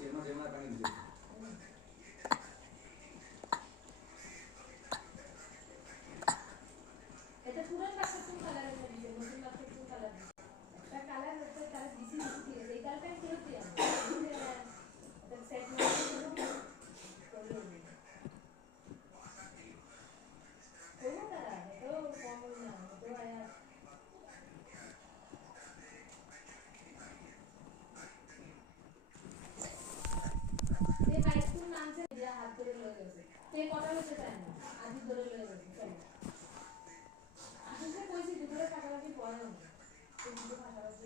এটা পুরান বাক্স কোন কালারে দিয়েছে নতুন বাক্স কোন কালার একটা কালার হচ্ছে তার দিছি দিছি এই কালারটা কি হচ্ছে এটা সেট না করলে কোন কালার এটা কমন না তো আয়া এই বাইক কোন নাম से दिया हाथ করে লয়ে গেছে তে কথা হচ্ছে তাই না আজ ধরে লয়ে গেছে চলো আসলে কইছি দুপুরে কাটাকাটি পড়ে না তো দুপুরে কাটাকাটি